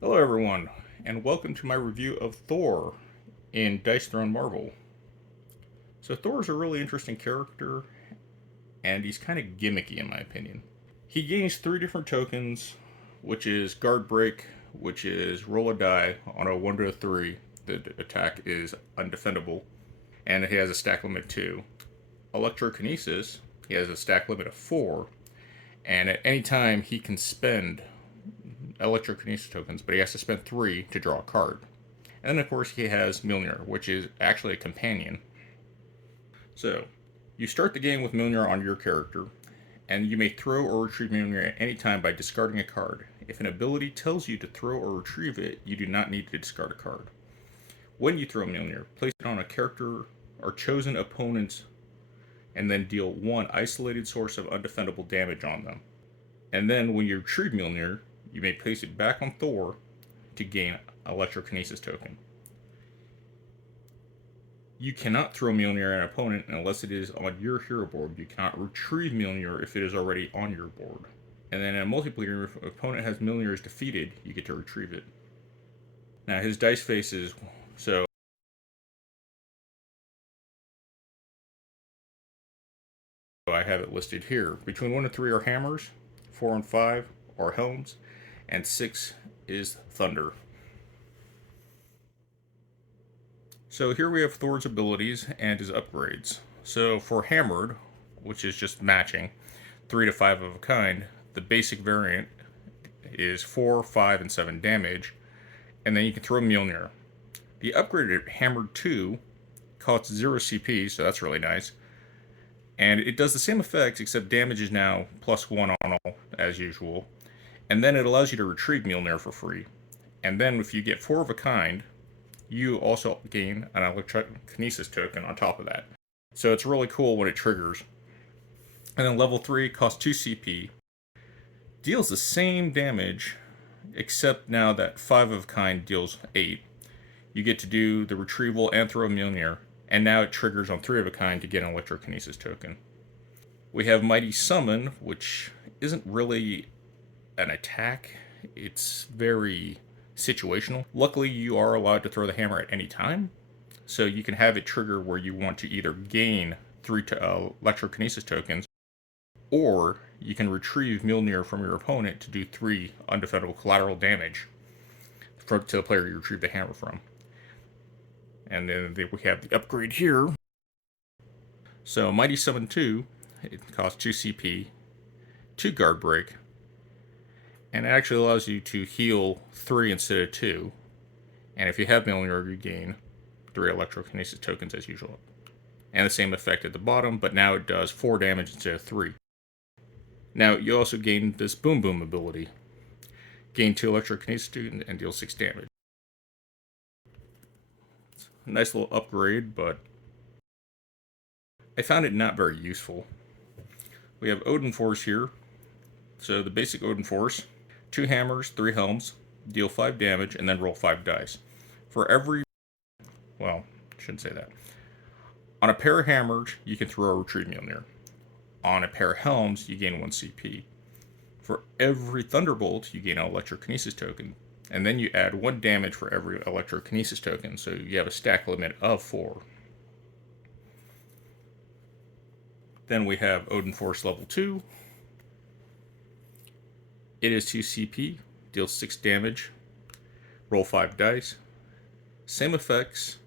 Hello, everyone, and welcome to my review of Thor in Dice Throne Marvel. So, Thor's a really interesting character, and he's kind of gimmicky in my opinion. He gains three different tokens, which is Guard Break, which is roll a die on a 1 to a 3. The attack is undefendable, and he has a stack limit 2. Electrokinesis, he has a stack limit of 4, and at any time he can spend electrokinesis tokens, but he has to spend 3 to draw a card. And then, of course, he has Mjolnir, which is actually a companion. So, you start the game with Mjolnir on your character, and you may throw or retrieve Mjolnir at any time by discarding a card. If an ability tells you to throw or retrieve it, you do not need to discard a card. When you throw Mjolnir, place it on a character or chosen opponent's, and then deal one isolated source of undefendable damage on them. And then, when you retrieve Mjolnir, you may place it back on Thor to gain Electrokinesis token. You cannot throw Mjolnir at an opponent unless it is on your hero board. You cannot retrieve Mjolnir if it is already on your board. And then in a multiplayer, if an opponent has Mjolnir is defeated, you get to retrieve it. Now his dice faces, so I have it listed here. Between 1 and 3 are hammers, 4 and 5 are helms, and 6 is thunder. So here we have Thor's abilities and his upgrades. So for hammered, which is just matching, 3 to 5 of a kind, the basic variant is 4, 5, and 7 damage, and then you can throw Mjolnir. The upgraded Hammered 2 costs 0 CP, so that's really nice. And it does the same effects, except damage is now plus 1 on all, as usual. And then it allows you to retrieve Mjolnir for free. And then if you get 4 of a kind, you also gain an Electrokinesis token on top of that. So it's really cool when it triggers. And then level 3 costs 2 CP, deals the same damage, except now that 5 of a kind deals 8. You get to do the retrieval and throw Mjolnir, and now it triggers on 3 of a kind to get an Electrokinesis token. We have Mighty Summon, which isn't really an attack, it's very situational. Luckily, you are allowed to throw the hammer at any time, so you can have it trigger where you want to either gain 3 Electrokinesis tokens, or you can retrieve Mjolnir from your opponent to do 3 undefendable collateral damage to the player you retrieve the hammer from. And then we have the upgrade here. So Mighty Summon 2, it costs 2 CP, 2 Guard Break, and it actually allows you to heal 3 instead of 2. And if you have Mjolnir, you gain 3 Electrokinesis tokens as usual. And the same effect at the bottom, but now it does 4 damage instead of 3. Now, you also gain this Boom Boom ability. Gain 2 Electrokinesis and deal 6 damage. It's a nice little upgrade, but I found it not very useful. We have Odin Force here. So the basic Odin Force, 2 hammers, 3 helms, deal 5 damage, and then roll 5 dice. For every, well, shouldn't say that. On a pair of hammers, you can throw a retrieve Mjolnir. On a pair of helms, you gain 1 CP. For every Thunderbolt, you gain an Electrokinesis token. And then you add 1 damage for every Electrokinesis token, so you have a stack limit of 4. Then we have Odin Force level 2. It is 2 CP, deals 6 damage, roll 5 dice. Same effects.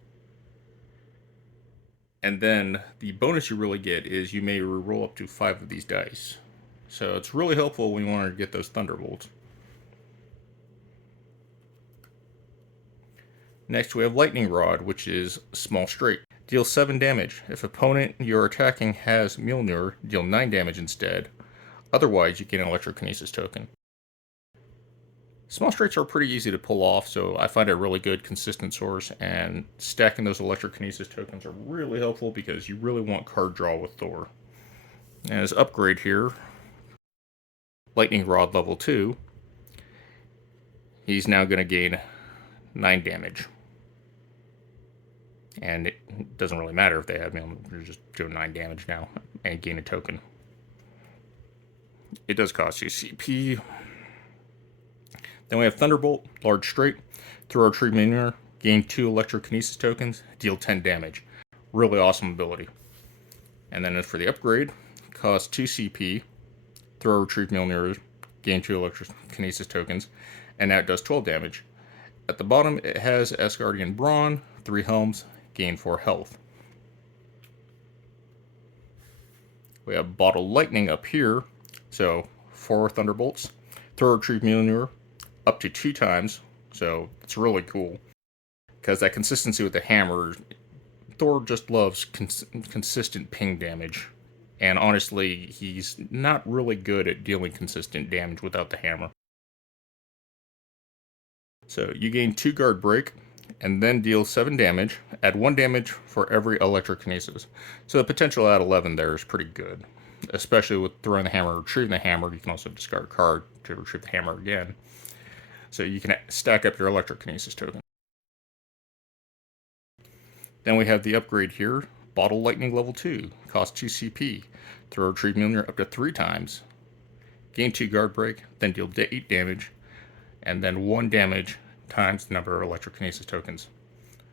And then the bonus you really get is you may roll up to 5 of these dice. So it's really helpful when you want to get those Thunderbolts. Next we have Lightning Rod, which is small straight. Deals 7 damage. If opponent you're attacking has Mjolnir, deal 9 damage instead. Otherwise, you get an Electrokinesis token. Small straights are pretty easy to pull off, so I find it a really good consistent source, and stacking those Electrokinesis tokens are really helpful because you really want card draw with Thor. And as upgrade here, Lightning Rod level 2, he's now going to gain 9 damage. And it doesn't really matter if they have Mjolnir, they're just doing 9 damage now and gain a token. It does cost you CP. Then we have Thunderbolt, large straight. Throw a tree minion, gain 2 electrokinesis tokens, deal 10 damage. Really awesome ability. And then as for the upgrade, cost 2 CP. Throw a retrieve Mjolnir, gain 2 electrokinesis tokens, and now it does 12 damage. At the bottom, it has Asgardian Brawn, 3 helms, gain 4 health. We have Bottle Lightning up here, so 4 Thunderbolts. Throw a retrieve Mjolnir up to 2 times, so it's really cool. Because that consistency with the hammer, Thor just loves consistent ping damage. And honestly, he's not really good at dealing consistent damage without the hammer. So you gain 2 guard break, and then deal 7 damage. Add 1 damage for every electrokinesis. So the potential at 11 there is pretty good. Especially with throwing the hammer, retrieving the hammer. You can also discard a card to retrieve the hammer again. So you can stack up your electrokinesis token. Then we have the upgrade here. Bottle Lightning level 2, cost 2 CP. Throw a retrieve Mjolnir up to 3 times. Gain 2 guard break, then deal 8 damage, and then 1 damage times the number of electrokinesis tokens.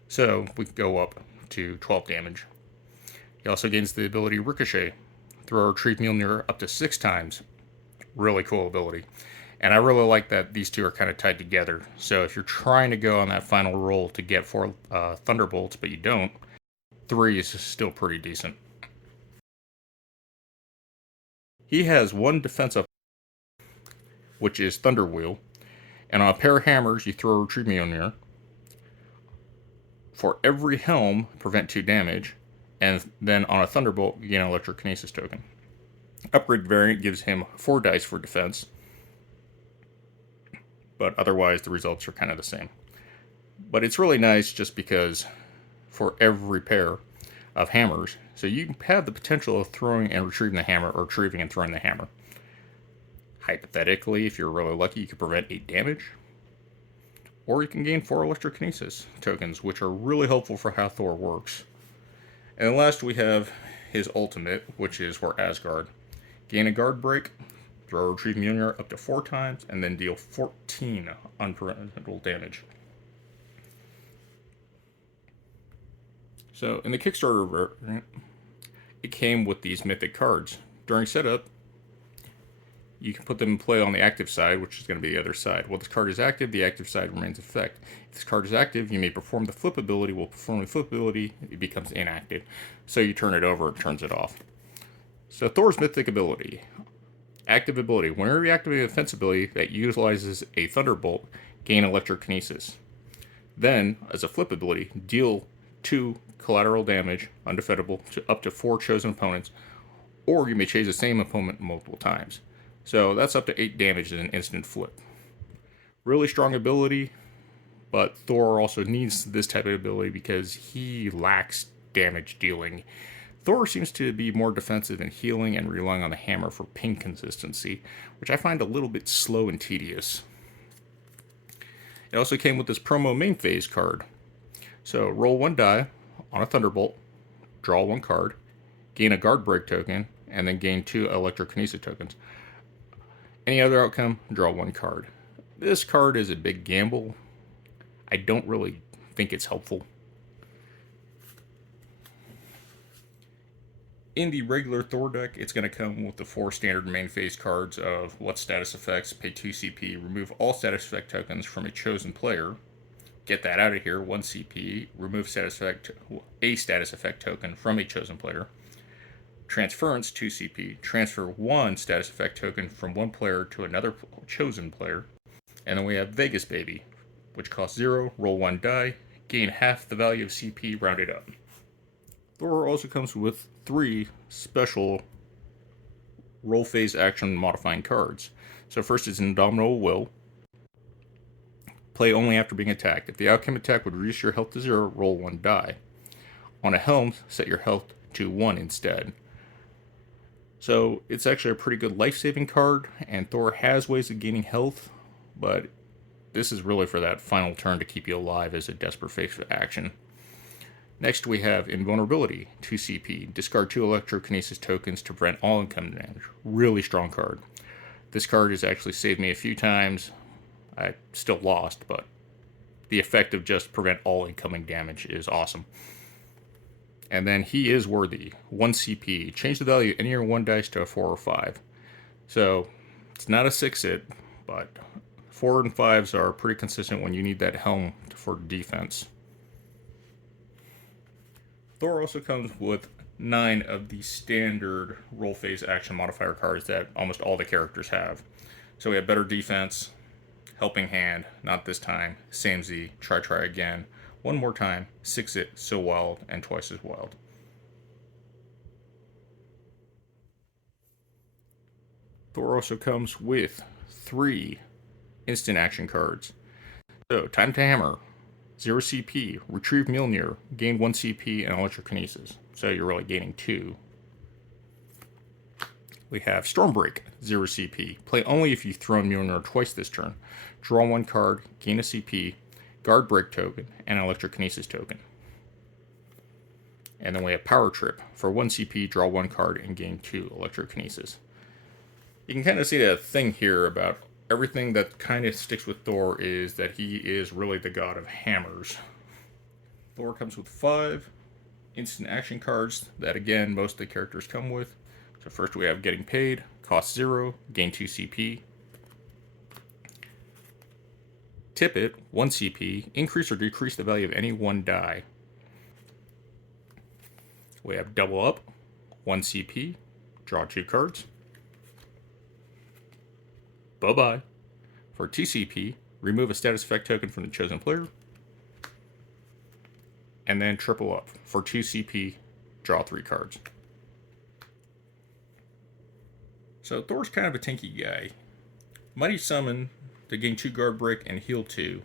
So we can go up to 12 damage. He also gains the ability Ricochet. Throw a retrieve Mjolnir up to 6 times. Really cool ability. And I really like that these two are kind of tied together. So if you're trying to go on that final roll to get 4 Thunderbolts, but you don't, 3 is still pretty decent. He has 1 defense up, which is Thunder Wheel. And on a pair of hammers, you throw a retrieve Mjolnir. For every helm, prevent 2 damage. And then on a Thunderbolt, you gain an electrokinesis token. Upgrade variant gives him 4 dice for defense. But otherwise, the results are kind of the same. But it's really nice just because for every pair of hammers, so you have the potential of throwing and retrieving the hammer, or retrieving and throwing the hammer. Hypothetically, if you're really lucky, you could prevent 8 damage. Or you can gain 4 electrokinesis tokens, which are really helpful for how Thor works. And last we have his ultimate, which is for Asgard. Gain a guard break, throw a retrieve Mjolnir up to 4 times, and then deal 14 unpreventable damage. So in the Kickstarter variant, it came with these mythic cards. During setup, you can put them in play on the active side, which is going to be the other side. While this card is active, the active side remains in effect. If this card is active, you may perform the flip ability. While performing the flip ability, it becomes inactive. So you turn it over, it turns it off. So Thor's mythic ability. Active ability. Whenever you activate a defense ability that utilizes a Thunderbolt, gain electrokinesis. Then, as a flip ability, deal 2 collateral damage, undefeatable, to up to 4 chosen opponents, or you may chase the same opponent multiple times. So that's up to 8 damage in an instant flip. Really strong ability, but Thor also needs this type of ability because he lacks damage dealing. Thor seems to be more defensive and healing and relying on the hammer for ping consistency, which I find a little bit slow and tedious. It also came with this promo main phase card. So roll 1 die on a Thunderbolt, draw 1 card, gain a guard break token, and then gain 2 electrokinesis tokens. Any other outcome, draw 1 card. This card is a big gamble. I don't really think it's helpful. In the regular Thor deck, it's going to come with the 4 standard main phase cards of what status effects, pay 2 CP, remove all status effect tokens from a chosen player, get that out of here, 1 CP, remove a status effect token from a chosen player, transference 2 CP, transfer 1 status effect token from 1 player to another chosen player, and then we have Vegas Baby, which costs 0, roll 1 die, gain half the value of CP rounded up. Thor also comes with 3 special roll phase action modifying cards. So first is Indomitable Will. Play only after being attacked. If the outcome attack would reduce your health to 0, roll 1 die. On a helm, set your health to 1 instead. So it's actually a pretty good life-saving card, and Thor has ways of gaining health, but this is really for that final turn to keep you alive as a desperate phase of action. Next we have Invulnerability, 2 CP. Discard 2 electrokinesis tokens to prevent all incoming damage. Really strong card. This card has actually saved me a few times. I still lost, but the effect of just prevent all incoming damage is awesome. And then he is worthy. 1 CP. Change the value of any of your 1 dice to a 4 or 5. So it's not a 6-hit, but 4 and 5s are pretty consistent when you need that helm for defense. Thor also comes with 9 of the standard roll phase action modifier cards that almost all the characters have. So we have better defense, helping hand, not this time, Samesy, try again, one more time, 6-hit, so wild, and twice as wild. Thor also comes with 3 instant action cards. So, Time to Hammer, 0 CP, Retrieve Mjolnir, gain 1 CP, and Electrokinesis. So you're really gaining 2. We have Stormbreak, 0 CP. Play only if you throw Mjolnir twice this turn. Draw 1 card, gain a CP, Guard Break token, and Electrokinesis token. And then we have Power Trip. For 1 CP, draw 1 card and gain 2 Electrokinesis. You can kind of see that thing here about everything that kind of sticks with Thor is that he is really the god of hammers. Thor comes with 5 instant action cards that, again, most of the characters come with. So first we have Getting Paid, cost 0, gain 2 CP. Tip It, 1 CP, increase or decrease the value of any 1 die. We have Double Up, 1 CP, draw 2 cards. Bye-bye. For 2 CP, remove a status effect token from the chosen player. And then Triple Up. For 2 CP, draw 3 cards. So Thor's kind of a tanky guy. Mighty Summon to gain 2 guard break and heal 2.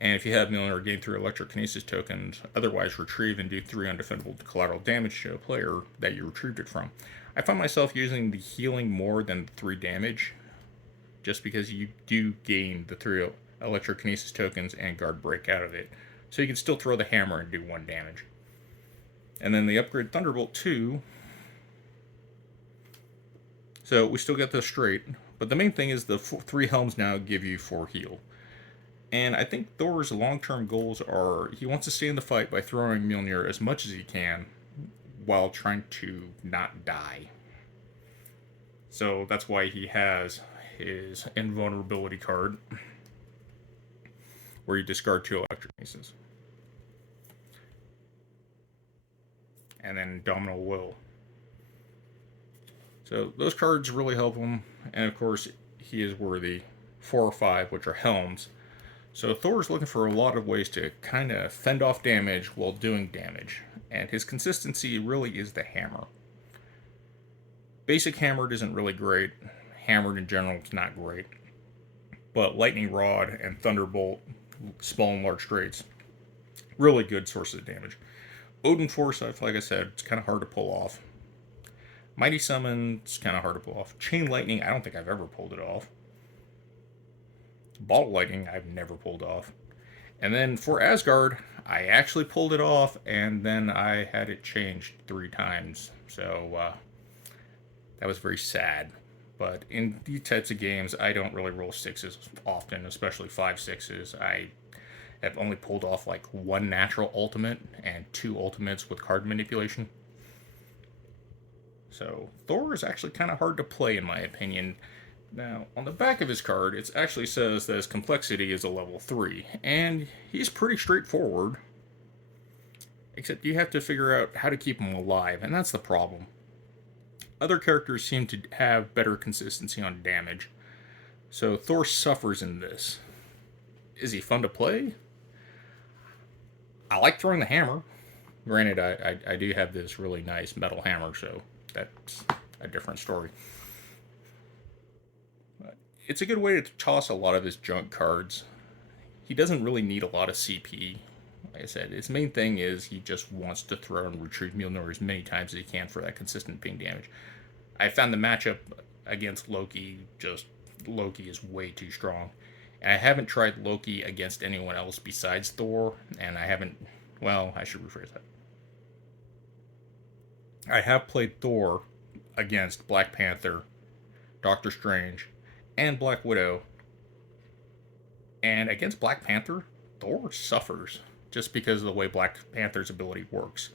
And if you have Mjolnir, gain 3 electrokinesis tokens, otherwise retrieve and do 3 undefendable collateral damage to a player that you retrieved it from. I find myself using the healing more than the 3 damage, just because you do gain the 3 electrokinesis tokens and guard break out of it. So you can still throw the hammer and do 1 damage. And then the upgrade Thunderbolt 2. So we still get this straight, but the main thing is the 3 helms now give you 4 heal. And I think Thor's long-term goals are he wants to stay in the fight by throwing Mjolnir as much as he can while trying to not die. So that's why he has his invulnerability card, where you discard 2 electrokinesis. And then Dominal Will. So those cards really help him, and of course he is worthy. 4 or 5, which are helms. So Thor's looking for a lot of ways to kind of fend off damage while doing damage, and his consistency really is the hammer. Basic hammered isn't really great. Hammered in general is not great. But Lightning Rod and Thunderbolt, small and large straights, really good sources of damage. Odin Force, like I said, it's kind of hard to pull off. Mighty Summon, it's kind of hard to pull off. Chain Lightning, I don't think I've ever pulled it off. Ball Lightning, I've never pulled off. And then for Asgard, I actually pulled it off, and then I had it changed 3 times. So that was very sad. But in these types of games, I don't really roll 6s often, especially 5/6s. I have only pulled off like 1 natural ultimate and 2 ultimates with card manipulation. So Thor is actually kind of hard to play in my opinion. Now, on the back of his card, it actually says that his complexity is a level 3, and he's pretty straightforward. Except you have to figure out how to keep him alive, and that's the problem. Other characters seem to have better consistency on damage, so Thor suffers in this. Is he fun to play? I like throwing the hammer. Granted, I do have this really nice metal hammer, so that's a different story. It's a good way to toss a lot of his junk cards. He doesn't really need a lot of CP. Like I said, his main thing is he just wants to throw and retrieve Mjolnir as many times as he can for that consistent ping damage. I found the matchup against Loki, Loki is way too strong. And I haven't tried Loki against anyone else besides Thor, and I should rephrase that. I have played Thor against Black Panther, Doctor Strange, and Black Widow, And against Black Panther, Thor suffers just because of the way Black Panther's ability works.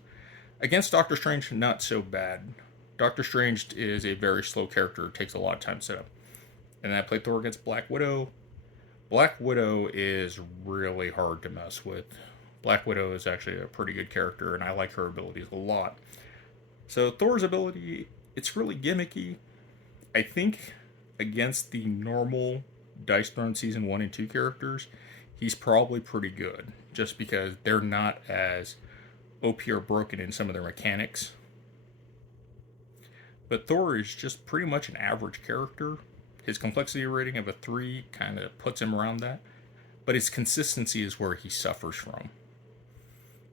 Against Doctor Strange, not so bad. Doctor Strange is a very slow character, takes a lot of time to set up. And then I played Thor against Black Widow. Black Widow is really hard to mess with. Black Widow is actually a pretty good character, and I like her abilities a lot. So Thor's ability, it's really gimmicky. I think against the normal Dice Throne Season 1 and 2 characters, he's probably pretty good, just because they're not as OP or broken in some of their mechanics. But Thor is just pretty much an average character. His complexity rating of a 3 kind of puts him around that, but his consistency is where he suffers from.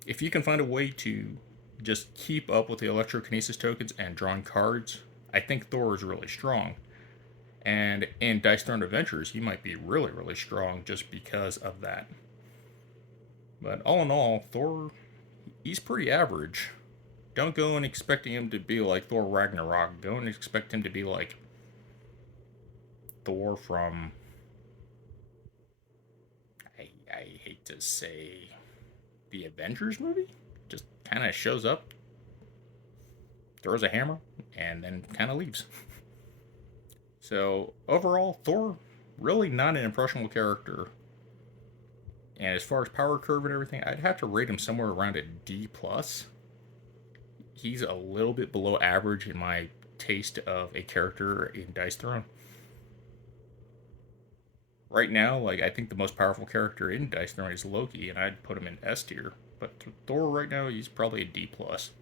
If you can find a way to just keep up with the electrokinesis tokens and drawing cards, I think Thor is really strong. And in Dice Throne Adventures, he might be really, really strong just because of that. But all in all, Thor, he's pretty average. Don't go and expecting him to be like Thor Ragnarok. Go and expect him to be like Thor from. I hate to say. The Avengers movie? Just kind of shows up, throws a hammer, and then kind of leaves. So, overall, Thor, really not an impressionable character. And as far as power curve and everything, I'd have to rate him somewhere around a D plus. He's a little bit below average in my taste of a character in Dice Throne. Right now, like I think the most powerful character in Dice Throne is Loki, and I'd put him in S tier. But Thor right now, he's probably a D plus.